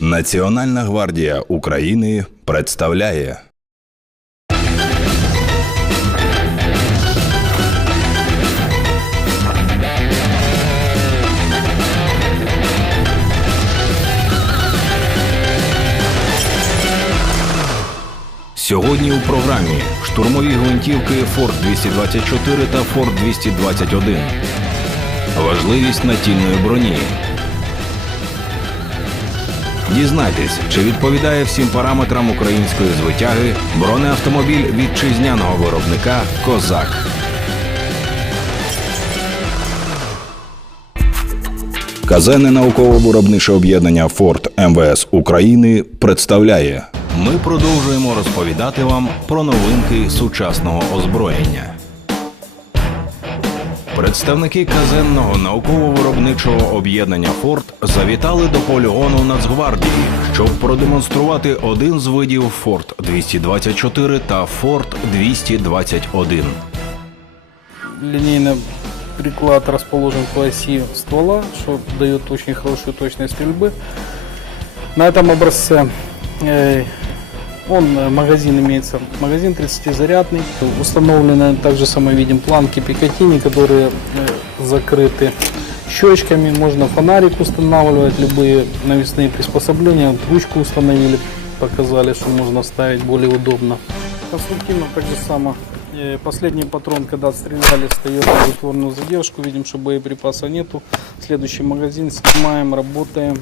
Національна гвардія України представляє Сьогодні у програмі штурмові гвинтівки Форт 224 та Форт 221. Важливість натільної броні. Дізнайтесь, чи відповідає всім параметрам української звитяги бронеавтомобіль вітчизняного виробника Козак. Казенне науково-виробниче об'єднання Форт МВС України представляє. Ми продовжуємо розповідати вам про новинки сучасного озброєння. Представники казенного науково-виробничого об'єднання Форт завітали до полігону Нацгвардії, щоб продемонструвати один з видів Форт 224 та Форт 221. линейный приклад расположен по оси ствола, что дает очень хорошую точность стрельбы. На этом образце э, он, э, магазин имеется, магазин 30-зарядный. Установлены также самое видим планки Пикатини, которые э, закрыты щечками. Можно фонарик устанавливать, любые навесные приспособления. Ручку установили, показали, что можно ставить более удобно. Конструктивно так же само. Последний патрон, когда стреляли, встает на затворную задержку. Видим, что боеприпаса нету. Следующий магазин снимаем, работаем.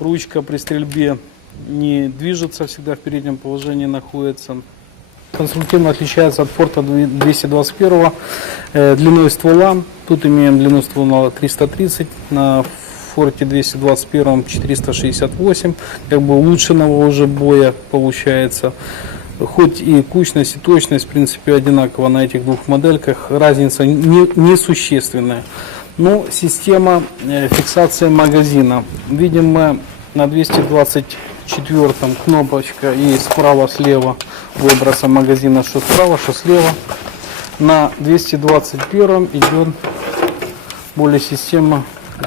Ручка при стрельбе не движется, всегда в переднем положении находится. Конструктивно отличается от форта 221 э, длиной ствола. Тут имеем длину ствола 330, на форте 221 468, как бы улучшенного уже боя получается. Хоть и кучность, и точность, в принципе, одинакова на этих двух модельках, разница не, несущественная. Но система э, фиксации магазина. Видим мы на 224 кнопочка и справа-слева выброса магазина, что справа, что слева. На 221 идет более система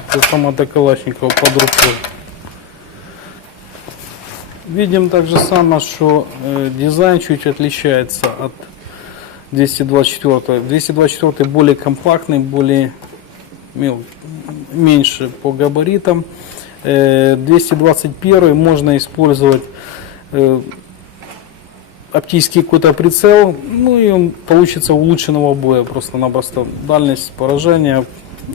автомата Калашникова под рукой. Видим также само, что э, дизайн чуть отличается от 224. 224 более компактный, более мел- меньше по габаритам. Э, 221 можно использовать э, оптический какой-то прицел, ну и он получится улучшенного боя просто-напросто. Дальность поражения,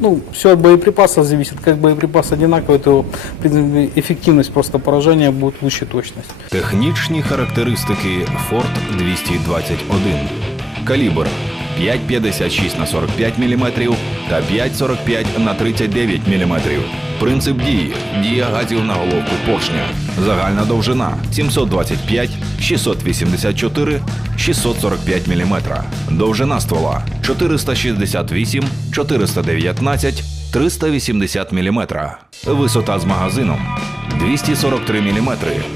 ну, все от боеприпаса зависит. Как боеприпас одинаковый, то в принципе, эффективность просто поражения будет лучше точность. Технічні характеристики Форт 221. Калібр 5,56 на 45 мм та 5,45 на 39 мм. Принцип дії. Дія газів на головку поршня. Загальна довжина 725, 684, 645 мм. Довжина ствола 468, 419, 380 мм. Висота з магазином 243 мм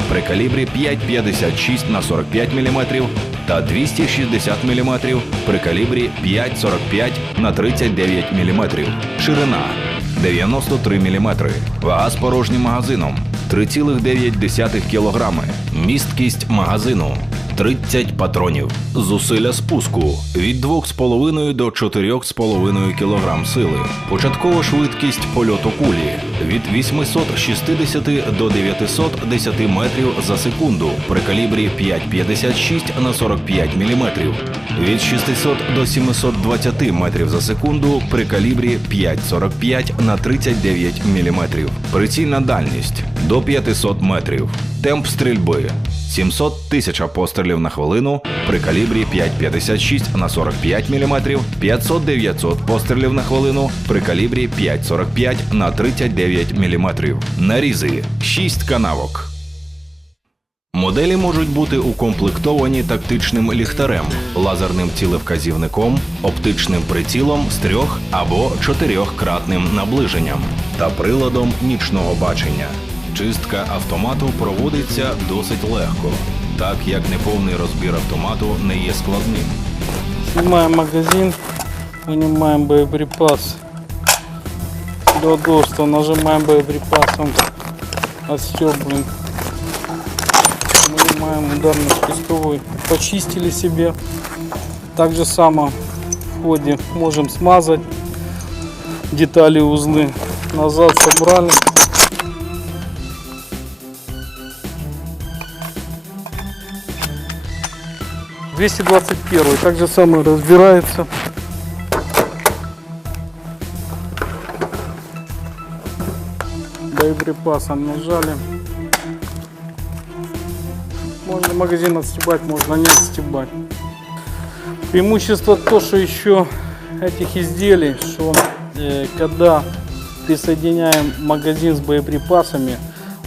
при калібрі 5,56 на 45 мм та 260 мм при калібрі 5,45 на 39 мм. Ширина 93 мм. Вага з порожнім магазином 3,9 кг. Місткість магазину 30 патронів. Зусилля спуску від 2,5 до 4,5 кг сили. Початкова швидкість польоту кулі від 860 до 910 метрів за секунду при калібрі 5,56 на 45 мм. Від 600 до 720 метрів за секунду при калібрі 5,45 на 39 мм. Прицільна дальність до 500 метрів. Темп стрільби 700 тисяч пострілів на хвилину при калібрі 5,56 на 45 мм, 500-900 пострілів на хвилину при калібрі 5,45 на 39 мм. Нарізи 6 канавок. Моделі можуть бути укомплектовані тактичним ліхтарем, лазерним цілевказівником, оптичним прицілом з трьох або чотирьохкратним наближенням та приладом нічного бачення. Чистка автомату проводиться досить легко, так як неповний розбір автомату не є складним. Снимаем магазин, вынимаем боеприпас. Для удобства нажимаем боеприпасом отстегиваем. Вынимаем ударно-спусковой. Почистили себе. Так же само в ходе можем смазать детали узлы. Назад собрали. Двести двадцать первый. Так же самое разбирается. Боеприпасом нажали. Можно магазин отстебать, можно не отстебать. Преимущество то, что еще этих изделий, что э, когда присоединяем магазин с боеприпасами,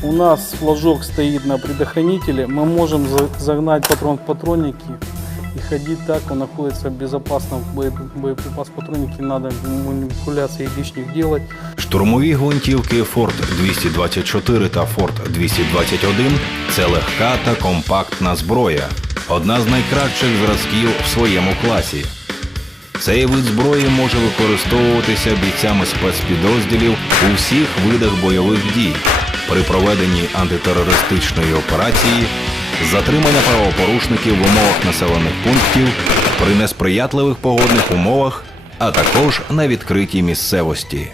у нас флажок стоит на предохранителе, мы можем за- загнать патрон в патронники и ходить так, он находится безопасно боеприпас в патроннике, не надо манипуляций лишних делать. Штурмові гвинтівки Ford 224 та Ford 221 це легка та компактна зброя, одна з найкращих зразків в своєму класі. Цей вид зброї може використовуватися бійцями спецпідрозділів у всіх видах бойових дій при проведенні антитерористичної операції, затримання правопорушників в умовах населених пунктів, при несприятливих погодних умовах, а також на відкритій місцевості.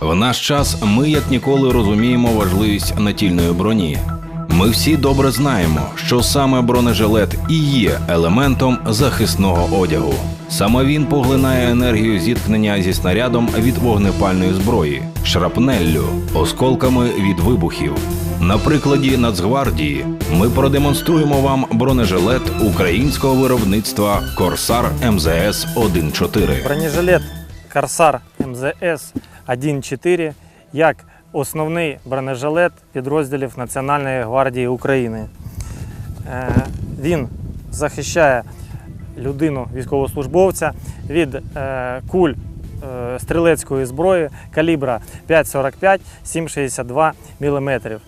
В наш час ми як ніколи розуміємо важливість натільної броні. Ми всі добре знаємо, що саме бронежилет і є елементом захисного одягу. Саме він поглинає енергію зіткнення зі снарядом від вогнепальної зброї, шрапнеллю, осколками від вибухів. На прикладі Нацгвардії ми продемонструємо вам бронежилет українського виробництва Корсар МЗС 1.4. Бронежилет Корсар МЗС 1.4 як основний бронежилет підрозділів Національної гвардії України. Е, Він захищає людину, військовослужбовця від е, куль е, стрілецької зброї калібра 5,45 7,62 мм.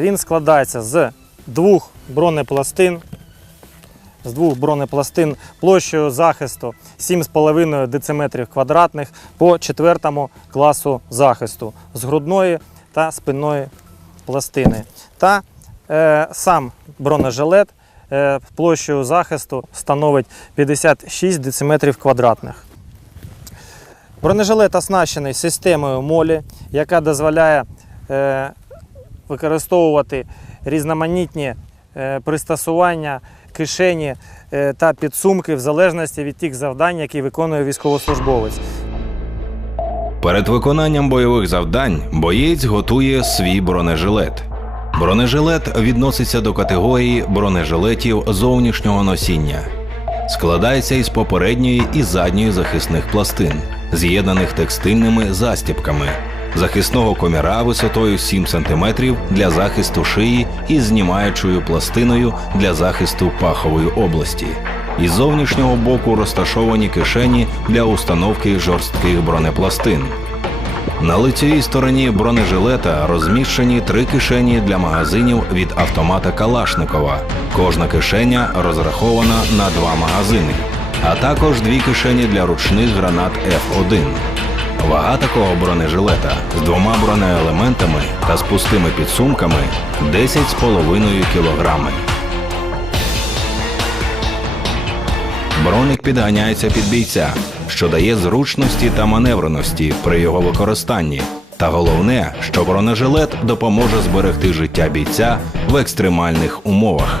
Він складається з двох бронепластин з двох бронепластин площею захисту 7,5 дециметрів квадратних по четвертому класу захисту з грудної та спинної пластини. Та е, сам бронежилет е, площею захисту становить 56 дециметрів квадратних. Бронежилет оснащений системою молі, яка дозволяє е, використовувати різноманітні пристосування, кишені е, та підсумки в залежності від тих завдань, які виконує військовослужбовець. Перед виконанням бойових завдань боєць готує свій бронежилет. Бронежилет відноситься до категорії бронежилетів зовнішнього носіння. Складається із попередньої і задньої захисних пластин, з'єднаних текстильними застібками, захисного коміра висотою 7 см для захисту шиї і знімаючою пластиною для захисту пахової області. Із зовнішнього боку розташовані кишені для установки жорстких бронепластин. На лицевій стороні бронежилета розміщені три кишені для магазинів від автомата Калашникова. Кожна кишеня розрахована на два магазини, а також дві кишені для ручних гранат F1. Вага такого бронежилета з двома бронеелементами та з пустими підсумками 10,5 кілограми. Броник підганяється під бійця, що дає зручності та маневреності при його використанні. Та головне, що бронежилет допоможе зберегти життя бійця в екстремальних умовах.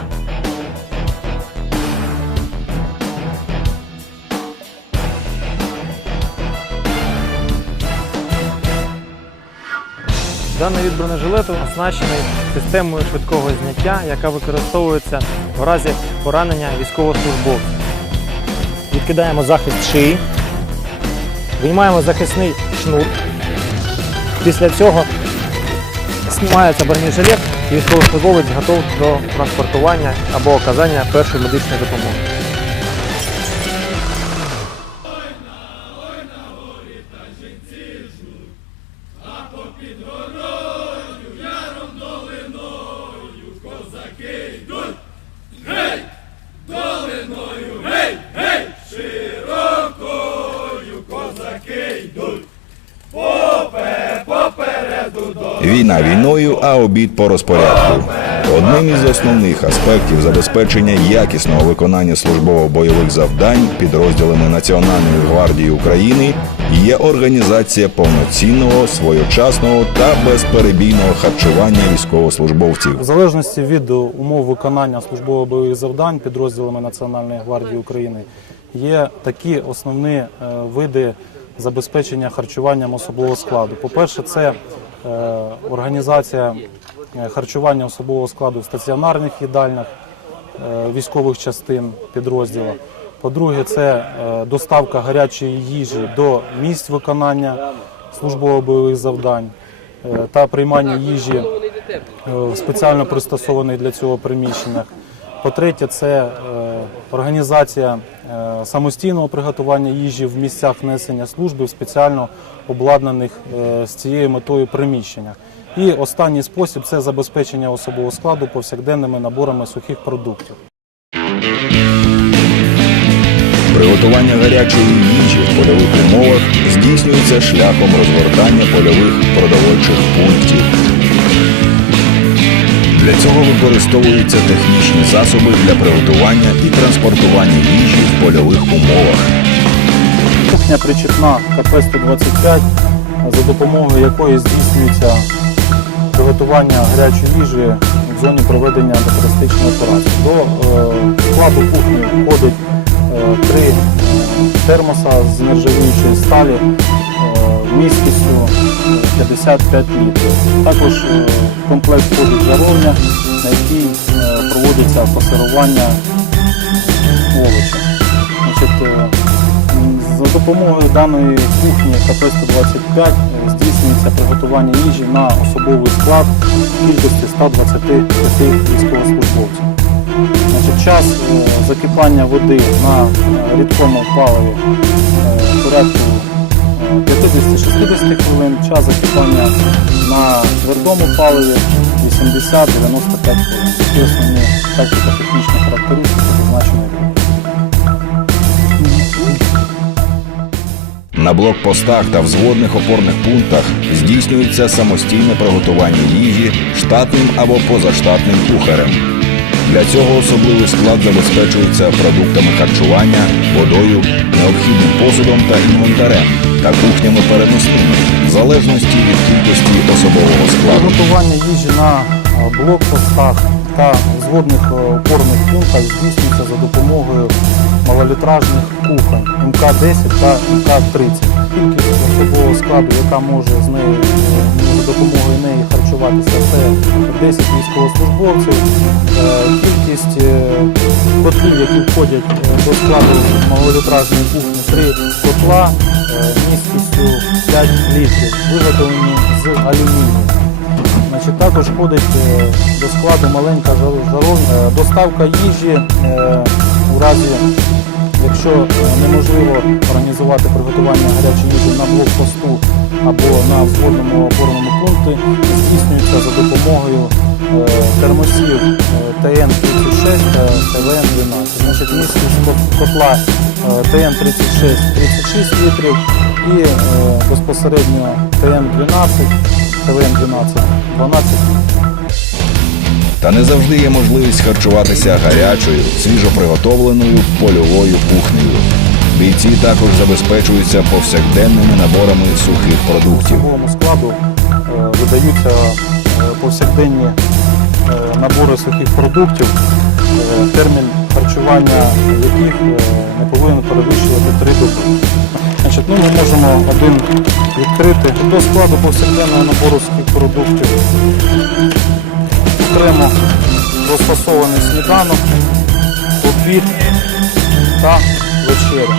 Даний від бронежилету оснащений системою швидкого зняття, яка використовується в разі поранення військовослужбовця. Відкидаємо захист шиї, виймаємо захисний шнур. Після цього знімається бронежилет і військовослужбовець готов до транспортування або оказання першої медичної допомоги. Обід по розпорядку. Одним із основних аспектів забезпечення якісного виконання службово-бойових завдань підрозділами Національної гвардії України є організація повноцінного, своєчасного та безперебійного харчування військовослужбовців. В залежності від умов виконання службово-бойових завдань підрозділами Національної гвардії України є такі основні е, види забезпечення харчуванням особового складу. По-перше, це е, організація е, харчування особового складу в стаціонарних їдальнях е, військових частин підрозділу. По-друге, це е, доставка гарячої їжі до місць виконання службово-бойових завдань е, та приймання їжі е, в спеціально пристосованих для цього приміщеннях. По-третє, це е, організація е, самостійного приготування їжі в місцях несення служби в спеціально обладнаних е, з цією метою приміщеннях. І останній спосіб це забезпечення особового складу повсякденними наборами сухих продуктів. Приготування гарячої їжі в польових умовах здійснюється шляхом розгортання польових продовольчих пунктів. Для цього використовуються технічні засоби для приготування і транспортування їжі в польових умовах. Кухня причепна КП-125, за допомогою якої здійснюється приготування гарячої їжі в зоні проведення антитерористичної операції. До е, складу кухні входить е, три е, термоса з нержавіючої сталі місткістю 55 літрів. Також е, комплект входить жаровня, на якій е, проводиться пасирування овочів. Е, за допомогою даної кухні КП-125 е, здійснюється приготування їжі на особовий склад кількості 125 військовослужбовців. Значить, час закипання води на рідкому паливі порядку 50-60 хвилин, час закипання на твердому паливі 80-95 хвилин. Такі основні тактико-технічні характеристики зазначеної групи. На блокпостах та взводних опорних пунктах здійснюється самостійне приготування їжі штатним або позаштатним кухарем. Для цього особливий склад забезпечується продуктами харчування, водою, необхідним посудом та інвентарем та кухнями переносними, в залежності від кількості особового складу. Готування їжі на блокпостах та взводних е, опорних пунктах здійснюється за допомогою малолітражних кухонь МК-10 та МК-30. Кількість особового складу, яка може з нею за допомогою неї харчуватися, це 10 військовослужбовців. Е, Кількість е, котлів, які входять е, до складу малолітражної кухні, 3 котла місткістю 5 літрів, виготовлені з алюмінію. Також входить до складу маленька жар- жаровня. Доставка їжі разі, якщо неможливо організувати приготування гарячої їжі на блокпосту або на взводному опорному пункті, здійснюється за допомогою е, термосів е, ТН-36 та ТВН-12. Значить, місткість котла е, ТН-36 36 літрів і е, безпосередньо ТН-12 ТВН-12 12 Та не завжди є можливість харчуватися гарячою, свіжоприготовленою польовою кухнею. Бійці також забезпечуються повсякденними наборами сухих продуктів. Складу е, видаються е, повсякденні е, набори сухих продуктів, термін харчування яких не повинен перевищувати 3 доби. Значить, ну, ми можемо один відкрити до складу повсякденного набору сухих продуктів. Окремо розфасований сніданок, обід та вечеря.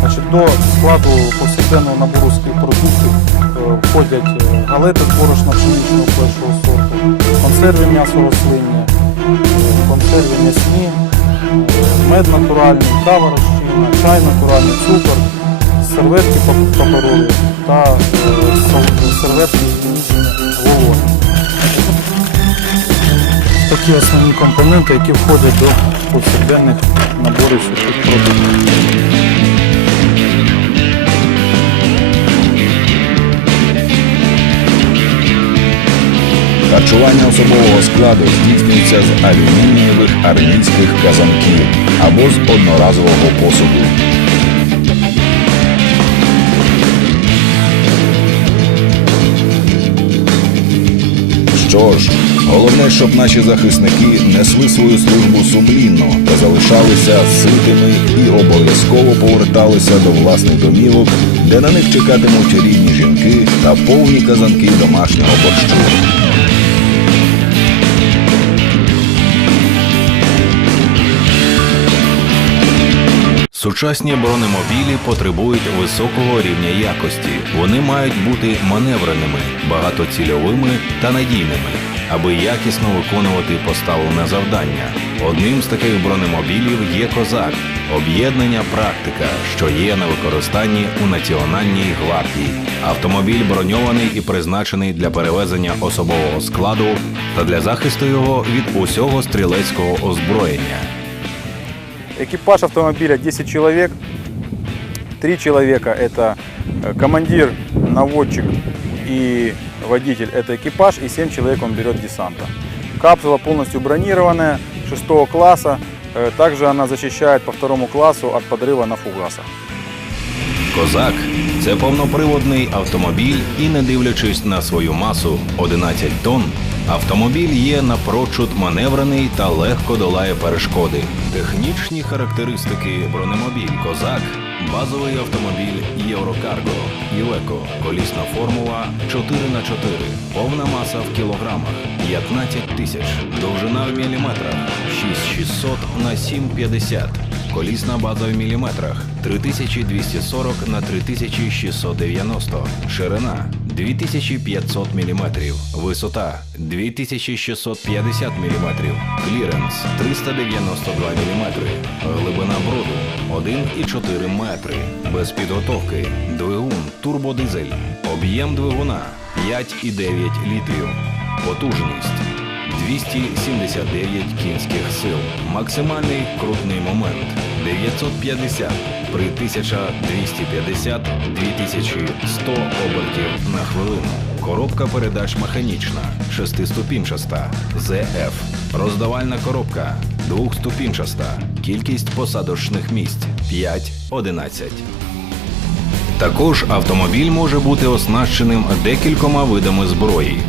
Значить, до складу повсякденного набору сухих продуктів е, входять е, галети з борошна пшеничного першого сорту, консерви м'ясо рослинні, е, консерви м'ясні, мед натуральний, кава розчинна, чай натуральний, цукор, серветки пап- паперові та серветки гігієнічні вологі. Такі основні компоненти, які входять до повсякденних наборів сухих продуктів. Харчування особового складу здійснюється з алюмінієвих армійських казанків або з одноразового посуду. Що ж, головне, щоб наші захисники несли свою службу сумлінно та залишалися ситими і обов'язково поверталися до власних домівок, де на них чекатимуть рідні жінки та повні казанки домашнього борщу. Сучасні бронемобілі потребують високого рівня якості. Вони мають бути маневреними, багатоцільовими та надійними, аби якісно виконувати поставлене завдання. Одним з таких бронемобілів є Козак об'єднання практика, що є на використанні у Національній гвардії. Автомобіль броньований і призначений для перевезення особового складу та для захисту його від усього стрілецького озброєння. Экипаж автомобиля 10 человек. Три человека это э, командир, наводчик и водитель это экипаж, и 7 человек он берет десанта. Капсула полностью бронированная, 6 класса. Э, Также она защищает по второму классу от подрыва на фугасах. Козак це повноприводний автомобіль, і не дивлячись на свою масу 11 тонн, автомобіль є напрочуд маневрений та легко долає перешкоди. Технічні характеристики бронемобіль Козак. Базовий автомобіль Єврокарго, Ілеко, колісна формула 4х4, повна маса в кілограмах. 15 тисяч, довжина в міліметрах. 6600 на 750, колісна база в міліметрах. 3240 на 3690, ширина 2500 мм, висота 2650 мм, кліренс 392 мм, глибина броду 1,4 метри, без підготовки, двигун турбодизель, об'єм двигуна 5,9 літрів, потужність 279 кінських сил. Максимальний крутний момент 950 при 1250-2100 обертів на хвилину. Коробка передач механічна, шестиступінчаста, ЗФ. Роздавальна коробка двохступінчаста. Кількість посадочних місць 5-11. Також автомобіль може бути оснащеним декількома видами зброї.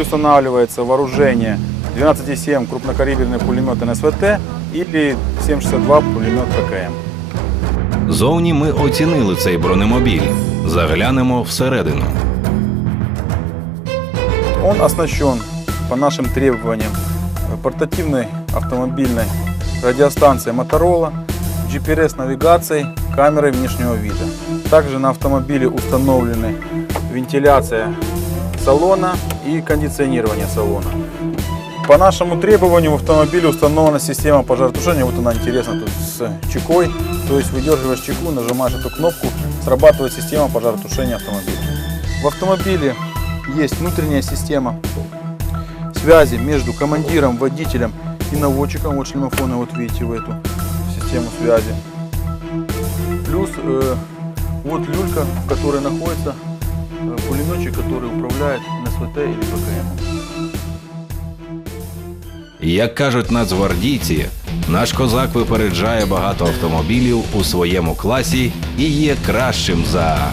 Устанавливается вооружение 12,7 крупнокалиберный пулемет НСВТ или 7,62 пулемет ПКМ. Зовні ми оцінили цей бронемобіль. Заглянемо всередину. Он оснащен по нашим требованиям портативной автомобильной радиостанцией Motorola, GPS-навигацией, камерой внешнего вида. Также на автомобиле установлены вентиляция салона и кондиционирование салона. По нашему требованию в автомобиле установлена система пожаротушения. Вот она интересна тут с чекой. То есть выдергиваешь чеку, нажимаешь эту кнопку, срабатывает система пожаротушения автомобиля. В автомобиле есть внутренняя система связи между командиром, водителем и наводчиком. Вот шлемофоны, вот видите, в эту систему связи. Плюс э, вот люлька, в которой находится э, пулеметчик, который управляет НСВТ или ПКМ. Як кажуть нацгвардійці, наш козак випереджає багато автомобілів у своєму класі і є кращим за.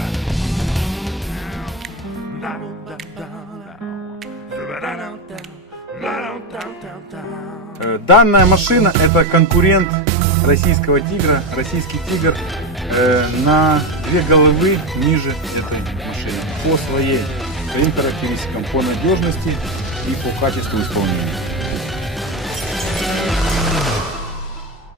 Э, Данная машина это конкурент российского тигра. Российский тигр э, на две головы ниже этой машины. По своей своим характеристикам, по надежности и по качеству исполнения.